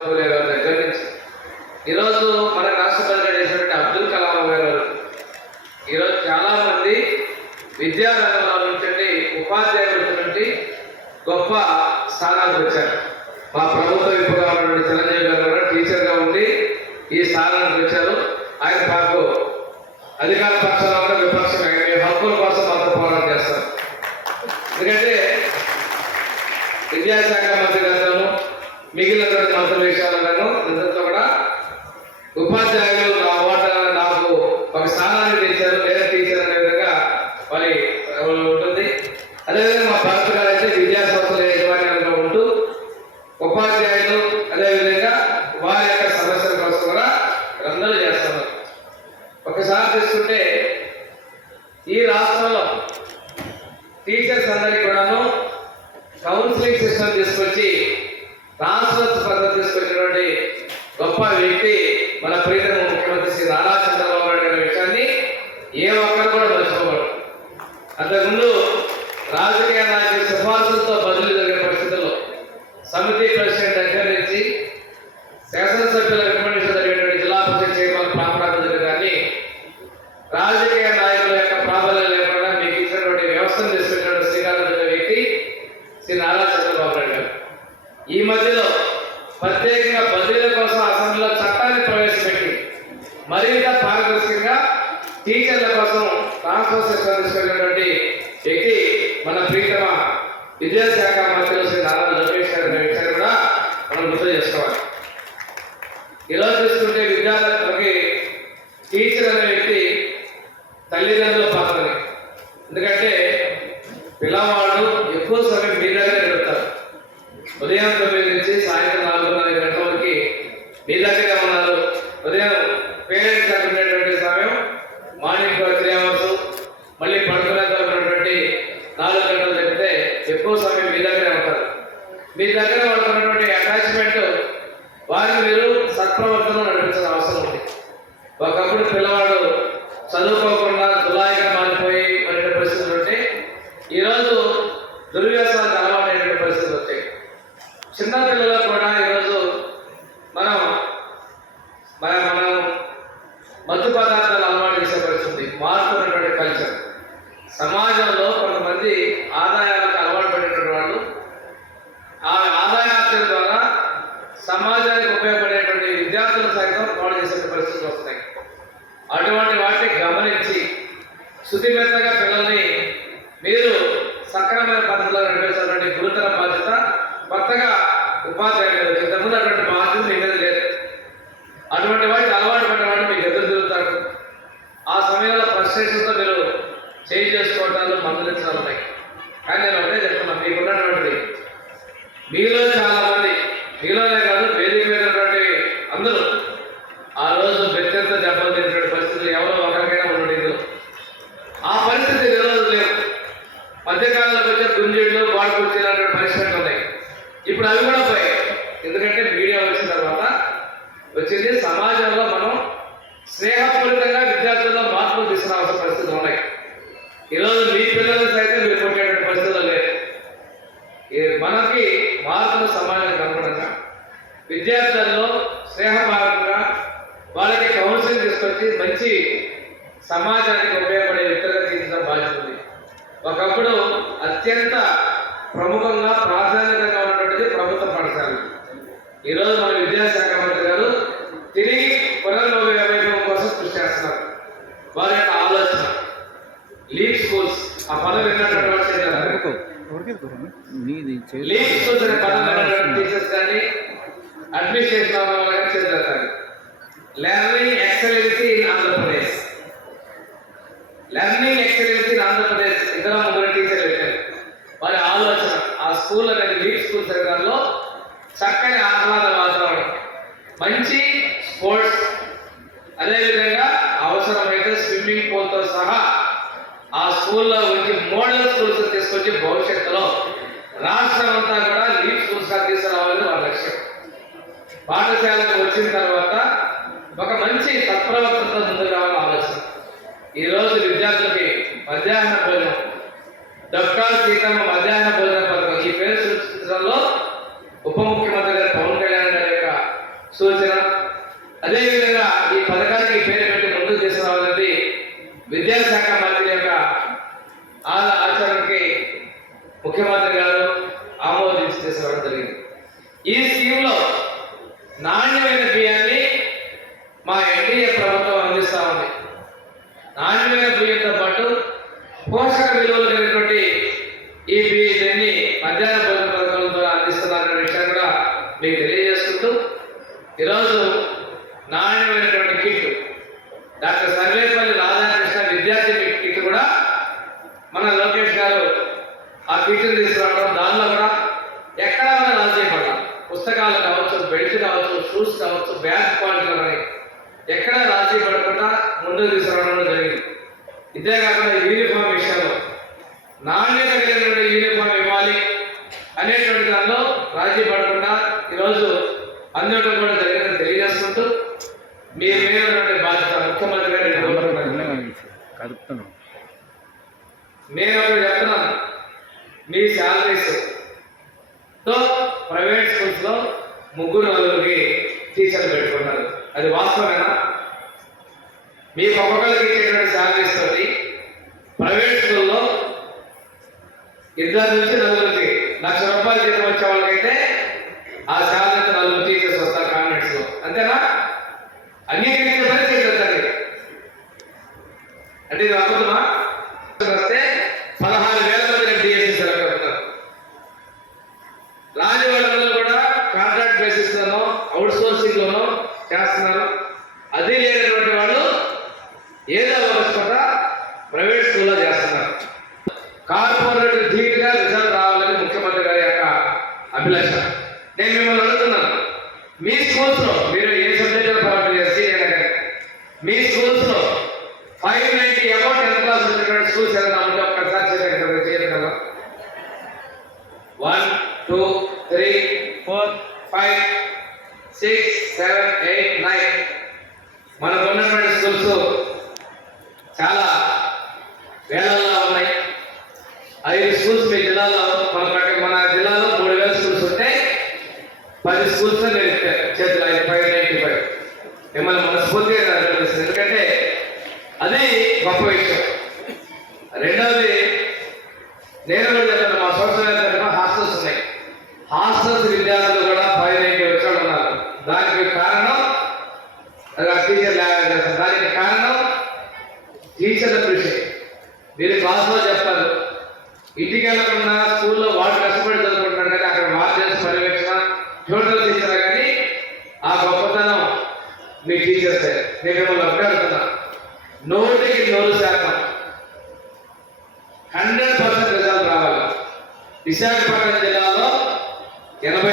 గారి దగ్గర నుంచి. ఈరోజు మన రాష్ట్రపతిగా చేసినటువంటి అబ్దుల్ కలాం గారు ఈరోజు చాలా మంది విద్యారంగంలో నుంచి ఉపాధ్యాయుల నుండి గొప్ప స్థానాలకు వచ్చారు. మా ప్రభుత్వ విప్పుగా ఉన్నటువంటి చిరంజీవి గారు కూడా టీచర్గా ఉండి ఈ స్థానానికి వచ్చారు. ఆయన మాకు అధికార పక్షంలో కూడా విపక్షం మీ హక్కుల కోసం మాకు పోరాటం చేస్తారు ఎందుకంటే విద్యాశాఖ మంత్రి గారు Nazareth. గొప్ప వ్యక్తి మన ప్రీతమ ముఖ్యమంత్రి శ్రీ నారా మరింత పారదర్శకంగా టీచర్ల కోసం ట్రాన్స్ఫర్ సెక్టర్ తీసుకెళ్ళినటువంటి వ్యక్తి మన ప్రీతమ విద్యాశాఖ మంత్రి శ్రీ నారా లోకేష్ గారి విషయాన్ని కూడా మనం గుర్తు చేసుకోవాలి ఈరోజు చూసుకుంటే విద్యార్థులకి టీచర్ అనే వ్యక్తి తల్లిదండ్రుల పాత్రని ఎందుకంటే పిల్లవాడు ఎక్కువ సమయం మీ దగ్గర గడుపుతారు ఉదయం తొమ్మిది నుంచి సాయంత్రం నాలుగున్నర గంటల వరకు మీ దగ్గర ఉన్నారు ఉదయం పేరెంట్స్ ఉండేటువంటి సమయం మార్నింగ్ త్రీ అవర్స్ మళ్ళీ పడుకునేంత ఉన్నటువంటి నాలుగు గంటలు తప్పితే ఎక్కువ సమయం మీ దగ్గరే ఉంటారు మీ దగ్గర వాళ్ళకు ఉన్నటువంటి అటాచ్మెంట్ వారిని మీరు సత్ప్రవర్తన నడిపించిన అవసరం ఉంది ఒకప్పుడు పిల్లవాడు చదువుకోకుండా దులాయిగా మారిపోయి పడిన పరిస్థితులు ఉంటే ఈరోజు దుర్వ్యసనాలకు అలవాటైనటువంటి పరిస్థితులు వచ్చాయి చిన్న పిల్లలకు కూడా ఈరోజు మనం మన మనం మత్తు పదార్థాలు అలవాటు చేసే పరిస్థితి మారుతున్నటువంటి కల్చర్ సమాజంలో కొంతమంది ఆదాయాలకు అలవాటు పడేటువంటి వాళ్ళు ఆ ఆదాయార్జన ద్వారా సమాజానికి ఉపయోగపడేటువంటి విద్యార్థులు సైతం పాడు చేసే పరిస్థితులు వస్తాయి అటువంటి వాటిని గమనించి శుతిమెత్తగా పిల్లల్ని మీరు సక్రమైన పద్ధతిలో నడిపించాలంటే గురుతర బాధ్యత కొత్తగా ఉపాధ్యాయులు ఇంతకుముందు అటువంటి బాధ్యత మీ మీద లేదు అటువంటి వాటికి అలవాటు పడిన వాటిని మీకు ఎదురు తిరుగుతారు ఆ సమయంలో ఫ్రస్ట్రేషన్తో మీరు చేంజ్ చేసుకోవటాలు మందలించాలి ఉన్నాయి కానీ నేను ఒకటే చెప్తున్నాను మీకు ఉన్నటువంటిది మీలో చాలా మంది మీలోనే కాదు వేదిక మీద ఉన్నటువంటి అందరూ ఆ రోజు వ్యక్తిగత దెబ్బలు తిరిగినటువంటి పరిస్థితులు ఎవరో ఒకరికైనా ఉండదు ఇందులో ఆ పరిస్థితి ఈ రోజు లేవు మధ్యకాలంలోకి వచ్చే గుంజీళ్ళు వాడు కుర్చీలు పరిస్థితులు ఉన్నాయి ఇప్పుడు అవి కూడా పోయాయి ఎందుకంటే మీడియా వచ్చిన తర్వాత వచ్చింది సమాజంలో మనం స్నేహపూరితంగా విద్యార్థుల్లో మార్పులు తీసుకురావాల్సిన పరిస్థితులు ఉన్నాయి. ఈరోజు మీ పిల్లలు సైతం మీరు కొట్టేటువంటి పరిస్థితులు లేదు మనకి మార్పులు సమాజానికి అనుగుణంగా విద్యార్థులలో స్నేహభావంగా వాళ్ళకి కౌన్సిలింగ్ తీసుకొచ్చి మంచి సమాజానికి ఉపయోగపడే వ్యక్తులుగా తీర్చడం బాధ్యత ఉంది. ఒకప్పుడు అత్యంత ప్రముఖంగా ప్రాధాన్యత ఉన్నటువంటిది ప్రభుత్వ పాఠశాలలు ఈరోజు మన విద్యాశాఖ మంత్రి గారు తిరిగి పునర్వైభవం కోసం కృషి చేస్తున్నారు వారి యొక్క ఆలోచన లీడ్ స్కూల్స్ ఆ పదవి విన్నటువంటి వాళ్ళు చేశారు నీది లీడ్ స్కూల్స్ అనే పదం విన్నటువంటి టీచర్స్ కానీ అడ్మినిస్ట్రేషన్ అవ్వాలి కానీ చేస్తారు learning excellency in Andhra Pradesh learning excellency in Andhra Pradesh ఇద్దరు ముగ్గురు టీచర్లు పెట్టారు. వారి ఆలోచన ఆ స్కూల్ అనేది లీడ్ స్కూల్ సెంటర్లో చక్కని ఆహ్లాద వాతావరణం. మంచి స్పోర్ట్స్ అదేవిధంగా అవసరమైతే స్విమ్మింగ్ పూల్తో సహా ఆ స్కూల్లో వచ్చి మోడల్ స్కూల్స్ తీసుకొచ్చి భవిష్యత్తులో రాష్ట్రం అంతా కూడా లీడ్ స్కూల్స్గా తీసుకురావాలని వాళ్ళ లక్ష్యం. పాఠశాలకు వచ్చిన తర్వాత ఒక మంచి సత్ప్రవర్తనతో ముందుకు రావాలని ఆలోచన ఈరోజు విద్యార్థులకి మధ్యాహ్న భోజనం. డొక్కా సీతమ్మ మధ్యాహ్న భోజన పథకం. ఈ పేరు సూచించడంలో ఉప ముఖ్యమంత్రి గారు పవన్ కళ్యాణ్ గారి యొక్క సూచన. అదేవిధంగా ఈ పథకానికి పేరు పెట్టి ముందుకు తీసుకురావాలని విద్యాశాఖ మంత్రి యొక్క ఆ- ఆచరణకి ముఖ్యమంత్రి గారు ఆమోదించి తీసుకురావడం జరిగింది ఈ స్కీమ్లో నాణ్యమైన బియ్యాన్ని మా ఎన్డీఏ ప్రభుత్వం అందిస్తా ఉంది నాణ్యమైన బియ్యంతో పాటు పోషక విలువలు కలిగినటువంటి ఈ బియ్యాన్ని మధ్యాహ్న భోజన పథకాల ద్వారా అందిస్తున్నారనే విషయాన్ని కూడా మీకు తెలియజేసుకుంటూ ఈరోజు నాణ్యమైనటువంటి కిట్ డాక్టర్ సర్వేపల్లి రాధాకృష్ణ విద్యార్థి కిట్ కూడా మన లోకేష్ గారు ఆ కిట్ని తీసుకురావడం దానిలో కూడా ఎక్కడ కూడా రాజీ పడాలి పుస్తకాలు కావచ్చు బెల్ట్ కావచ్చు షూస్ కావచ్చు బ్యాగ్ క్వాలిటీ కానీ ఎక్కడ రాజీ పడకుండా ముందుకు తీసుకురావడం జరిగింది ఇదే కాకుండా యూనిఫామ్ విషయంలో నాణ్యత కలిగినటువంటి యూనిఫామ్ ఇవ్వాలి అనేటువంటి దానిలో రాజీ పడకుండా ఈరోజు అందడం కూడా జరిగిందని తెలియజేసుకుంటూ మీ మీద ఉన్నటువంటి బాధ్యత ముఖ్యమంత్రి గారి కోరుకుంటున్నాను. కలుపుతున్నాం నేను ఒకటి చెప్తున్నాను. మీ శాలరీస్తో ప్రైవేట్ స్కూల్స్లో ముగ్గురు నలుగురికి టీచర్లు పెట్టుకున్నారు అది వాస్తవమేనా? మీకు ఒక్కొక్కరికి ఇచ్చేటువంటి శాలరీస్ తోటి ప్రైవేట్ స్కూల్లో ఇద్దరు నుంచి నలుగురికి లక్ష రూపాయలు జీతం వచ్చే వాళ్ళకైతే ఆ శాలరీతో నలుగురు టీచర్స్ వస్తారు కాన్వెంట్స్లో అంతేనా? అంగీకరించే పని చేస్తారు అంటే ఇది అబద్ధమా వస్తే పదహారు వేల మంది డిఎస్సి సెలెక్ట్ అవుతున్నారు రాజవాళ్ళలో కూడా కాంట్రాక్ట్ బేసిస్ లోనో అవుట్ సోర్సింగ్ లోనో చేస్తున్నారు అది లేనటువంటి వాళ్ళు ఏదో ఒక చోట ప్రైవేట్ స్కూల్లో చేస్తున్నారు కార్పొరేట్ ధీటుగా రిజల్ట్ రావాలని ముఖ్యమంత్రి గారి యొక్క అభిలాష నేను మిమ్మల్ని అడుగుతున్నాను మీ స్కూల్స్లో మీరు ఏ సబ్జెక్ట్ పరంగా చేసి మీ స్కూల్స్లో five ninety about tenth class వచ్చినటువంటి స్కూల్స్ ఏదైనా ఉంటే ఒక్కసారి చేయగలరా చేయగలరా one two three four five six seven eight nine మనకు ఉన్నటువంటి స్కూల్స్ చాలా వేలల్లో ఉన్నాయి ఐదు స్కూల్స్ మీ జిల్లాలో మన ప్రక్క- మన జిల్లాలో మూడు వేల స్కూల్స్ ఉంటే పది స్కూల్స్ నేను చేతులు ఐదు ఫైవ్ నైన్టీ ఫైవ్ మిమ్మల్ని మనస్ఫూర్తిగా నేను అభినందిస్తున్నాను. ఎందుకంటే అది గొప్ప విషయం రెండవది నేను కూడా చెప్తాను మా సోషల్ హాస్టల్స్ ఉన్నాయి. హాస్టల్స్ విద్యార్థులు కూడా ఫైవ్ నైన్టీ వచ్చాడు ఉన్నారు. దానికి కారణం టీచర్ ల్యాబ్ దానికి కారణం టీచర్ల కృషి. మీరు క్లాస్లో చెప్తారు. ఇంటికి వెళ్ళకుండా స్కూల్లో వాళ్ళు కష్టపడి చదువుకుంటారు కానీ అక్కడ వార్డెన్స్ పర్యవేక్షణ ట్యూటర్ ఇచ్చారు కానీ ఆ గొప్పతనం మీ టీచర్సే నేను మిమ్మల్ని ఒకటే అడుగుతున్నా. నూటికి నూరు శాతం. హండ్రెడ్ పర్సెంట్ విశాఖపట్నం జిల్లాలో ఎనభై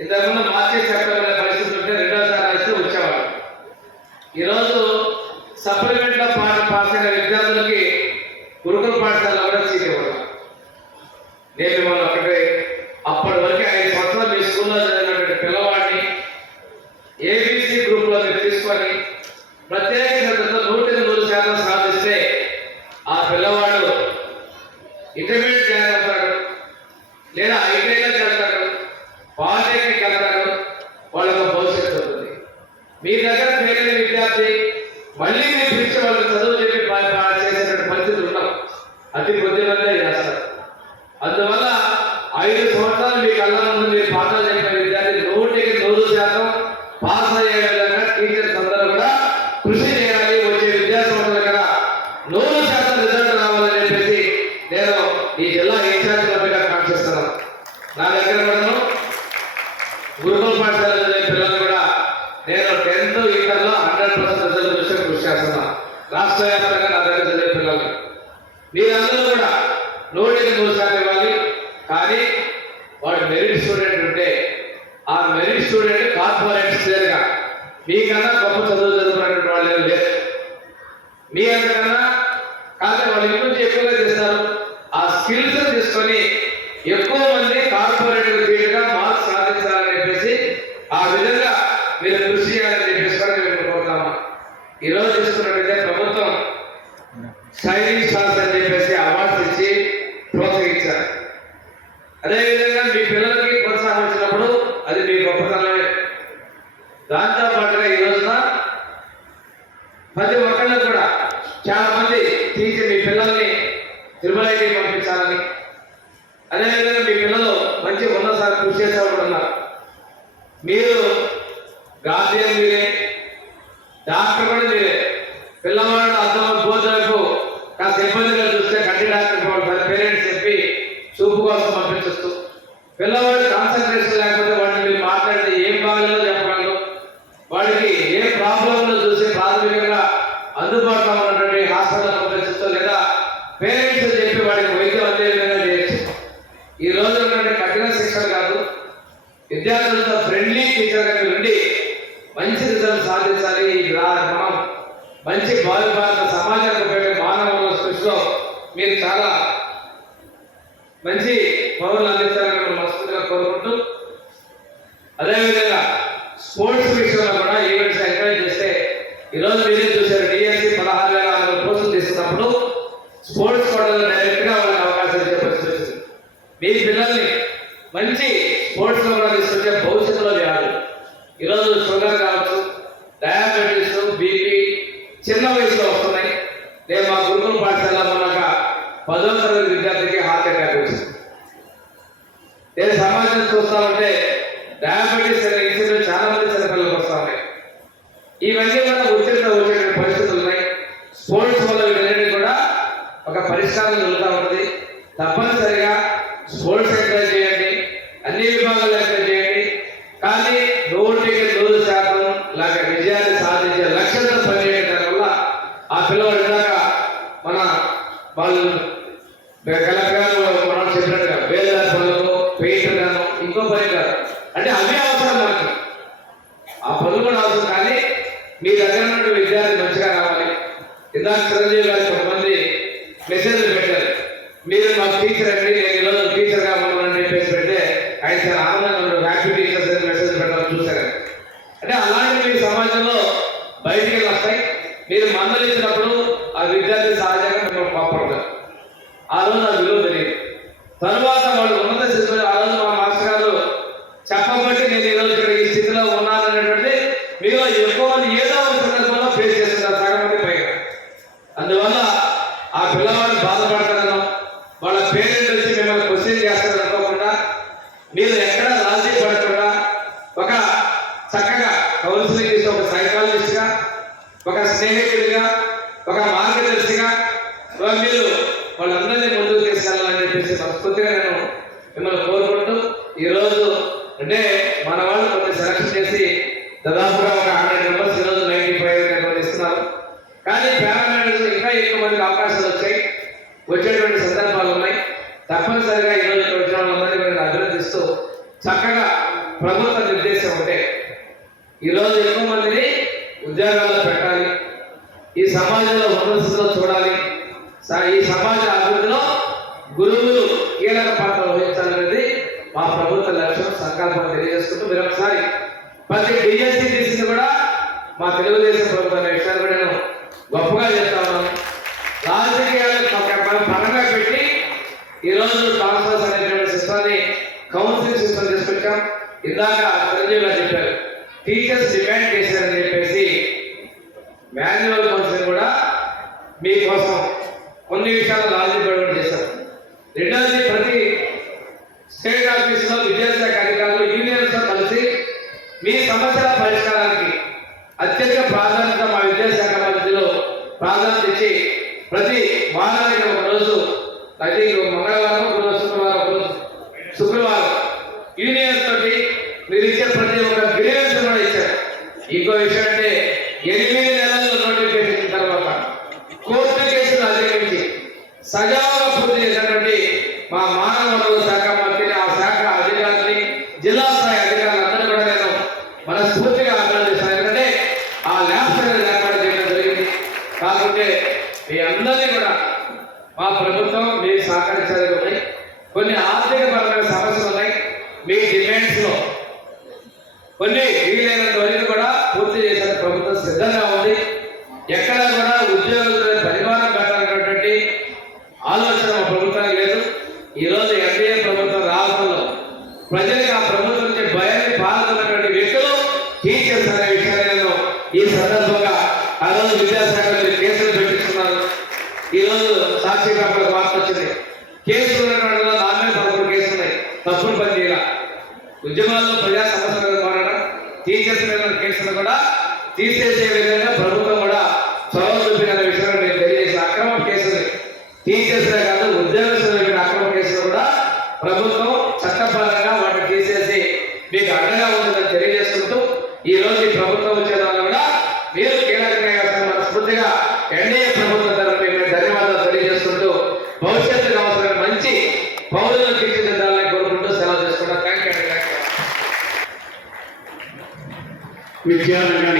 ಇದನ್ನು ಮಾಜಿ ಸರ್ಕಾರ మీ దగ్గర పేరైన విద్యార్థి మళ్ళీ మీరు పిలిచి వాళ్ళకి చదువు చెప్పి చేసేటువంటి పరిస్థితులు ఉన్నాం అతి కొద్ది వల్లే చేస్తారు. అందువల్ల ఐదు సంవత్సరాలు మీ కళ్ళ ముందు మీరు పాఠాలు చెప్పిన విద్యార్థి నూటికి నూరు శాతం పాస్ అయ్యే విధంగా టీచర్స్ అందరూ కూడా కృషి చేయాలి వచ్చే విద్యా సంవత్సరం కదా నూరు శాతం రిజల్ట్ రావాలని చెప్పేసి నేను ఈ జిల్లా ఇన్ఛార్జ్ మంత్రిగా కాంక్షిస్తున్నాను నా దగ్గర కూడాను గురుకుల పాఠశాల నేను టెన్త్ ఇంటర్లో హండ్రెడ్ పర్సెంట్ రిజల్ట్ వచ్చే కృషి చేస్తున్నా. రాష్ట్ర వ్యాప్తంగా నా దగ్గర చదివే పిల్లలు. మీరందరూ కూడా నూటికి నూరు శాతం ఇవ్వాలి. కానీ వాడు మెరిట్ స్టూడెంట్ ఉంటే ఆ మెరిట్ స్టూడెంట్ కార్పొరేట్ క్లియర్గా మీకన్నా గొప్ప చదువు చదువుకున్నటువంటి వాళ్ళు ఏం లేరు. మీ అంతకన్నా కానీ వాళ్ళు ఇంటి నుంచి ఎక్కువగా చేస్తారు. ఆ స్కిల్స్ తీసుకొని ఎక్కువ మంది కార్పొరేట్ ఫీల్డ్గా మార్క్స్ సాధించాలని చెప్పేసి ఆ విధంగా మీరు కృషి చేయాలని చెప్పేసి కూడా మేము ఈ రోజు చూసుకున్నట్టయితే ప్రభుత్వం శైలి స్టార్స్ అని చెప్పేసి అవార్డ్స్ ఇచ్చి ప్రోత్సహించారు అదేవిధంగా మీ పిల్లలకి ప్రోత్సాహం ఇచ్చినప్పుడు అది మీ గొప్పతనమే దాంతో పాటుగా ఈ రోజున ప్రతి ఒక్కళ్ళు కూడా చాలా మంది తీసి మీ పిల్లల్ని తిరుమలకి పంపించాలని అదేవిధంగా మీ పిల్లలు మంచి ఉన్నత కృషి చేసేవాళ్ళు కూడా ఉన్నారు మీరు గార్డియన్ మీరే డాక్టర్ కూడా మీరే. పిల్లవాడు అర్థం భోజనకు కాస్త ఇబ్బందిగా చూస్తే కంటి డాక్టర్ పేరెంట్స్ చెప్పి చూపు కోసం పంపించచ్చు. పిల్లవాడు కాన్సన్ట్రేషన్ లేక వాడిని మీరు మాట్లాడితే ఏం బాగాలేదో చెప్పగలరు వాడికి ఏ ప్రాబ్లంలో చూసి ప్రాథమికంగా అందుబాటులో ఉన్నటువంటి హాస్పిటల్ పంపించచ్చు లేదా పేరెంట్స్ చెప్పి వాడికి వైద్యం అందే విధంగా చేయొచ్చు ఈ రోజు ఉన్నటువంటి కఠిన శిక్షణ కాదు విద్యార్థులతో ఫ్రెండ్లీ టీచర్గా మీరు ఉండి మంచి రిజల్ట్ సాధించాలి. ఈ మనం మంచి భావి భారత సమాజానికి మానవ సృష్టిలో మీరు చాలా మంచి పౌరులు అందించాలని మనం మనస్ఫూర్తిగా కోరుకుంటూ అదేవిధంగా స్పోర్ట్స్ విషయంలో కూడా ఈవెంట్స్ ఎంకరేజ్ చేస్తే ఈరోజు మీరే చూశారు డిఎస్సి పదహారు వేల ఆరు వందల తీసుకున్నప్పుడు స్పోర్ట్స్ That బయటికి వస్తాయి మీరు మందలించినప్పుడు ఆ విద్యార్థి సహజంగా మిమ్మల్ని కోపడతారు ఆ రోజు ఆ విలువ తెలియదు. తరువాత వాళ్ళు ఉన్నత స్థితిలో ఆ రోజు మా మాస్టర్ గారు చెప్పబట్టి నేను ఈరోజు ఇక్కడ ఈ స్థితిలో ఉన్నాను అనేటువంటి మీలో ఎక్కువ మంది ఏదో ఒక సందర్భంలో ఫేస్ చేస్తున్నారు సగం మంది పైగా అందువల్ల ఆ పిల్లవాడు బాధపడతారనో వాళ్ళ పేరెంట్ వచ్చి మిమ్మల్ని క్వశ్చన్ చేస్తారని అనుకోకుండా మీరు ఎక్కడ రాజీ పడకుండా ఒక చక్కగా కౌన్సిలింగ్ ఇస్తే ఒక సైకాలజిస్ట్గా ఒక స్నేహితుడిగా ఒక మార్గదర్శిగా మీరు వాళ్ళందరినీ ముందుకు తీసుకెళ్ళాలని చెప్పేసి సంస్కృతిగా నేను మిమ్మల్ని కోరుకుంటూ ఈరోజు అంటే మన వాళ్ళు కొన్ని సెలక్షన్ చేసి దాదాపుగా ఒక హండ్రెడ్ మెంబర్స్ ఈరోజు నైన్టీ ఫైవ్ నిర్వహిస్తున్నారు కానీ పారామెడిక్స్ ఇంకా ఎక్కువ మందికి అవకాశాలు వచ్చాయి వచ్చేటువంటి సందర్భాలు ఉన్నాయి తప్పనిసరిగా ఈరోజు ఇక్కడ వచ్చిన వాళ్ళందరినీ నేను అభినందిస్తూ చక్కగా ప్రభుత్వ నిర్దేశం ఉంటే ఈరోజు ఎక్కువ మందిని ఉద్యోగాల్లో పెట్టాలి ఈ సమాజంలో ఉన్నతిలో చూడాలి. స- ఈ సమాజ అభివృద్ధిలో గురువులు కీలక పాత్ర వహించాలనేది మా ప్రభుత్వ లక్ష్యం సంకల్పం తెలియజేసుకుంటూ మీరు ఒకసారి ప్రతి డిఎస్సి తీసింది కూడా మా తెలుగుదేశం ప్రభుత్వం అనే విషయాన్ని కూడా నేను గొప్పగా చెప్తా ఉన్నాను. రాజకీయాలు పరంగా పెట్టి ఈరోజు ట్రాన్స్ఫర్స్ అనేటువంటి సిస్టాన్ని కౌన్సిలింగ్ సిస్టమ్ తీసుకొచ్చాం. ఇందాక చిరంజీవి గారు చెప్పారు టీచర్స్ డిమాండ్ చేశారని మాన్యువల్ కౌన్సిలింగ్ కూడా మీకోసం కొన్ని విషయాలు రాజీ పడడం చేశారు. రెండవది ప్రతి స్టేట్ ఆఫీసులో విద్యాశాఖ అధికారులు యూనియన్స్తో కలిసి మీ సమస్యల పరిష్కారానికి అత్యంత ప్రాధాన్యత మా విద్యాశాఖ మధ్యలో ప్రాధాన్యత ఇచ్చి ప్రతి వారానికి ఒక రోజు ప్రతి మంగళవారం ఒక రోజు together.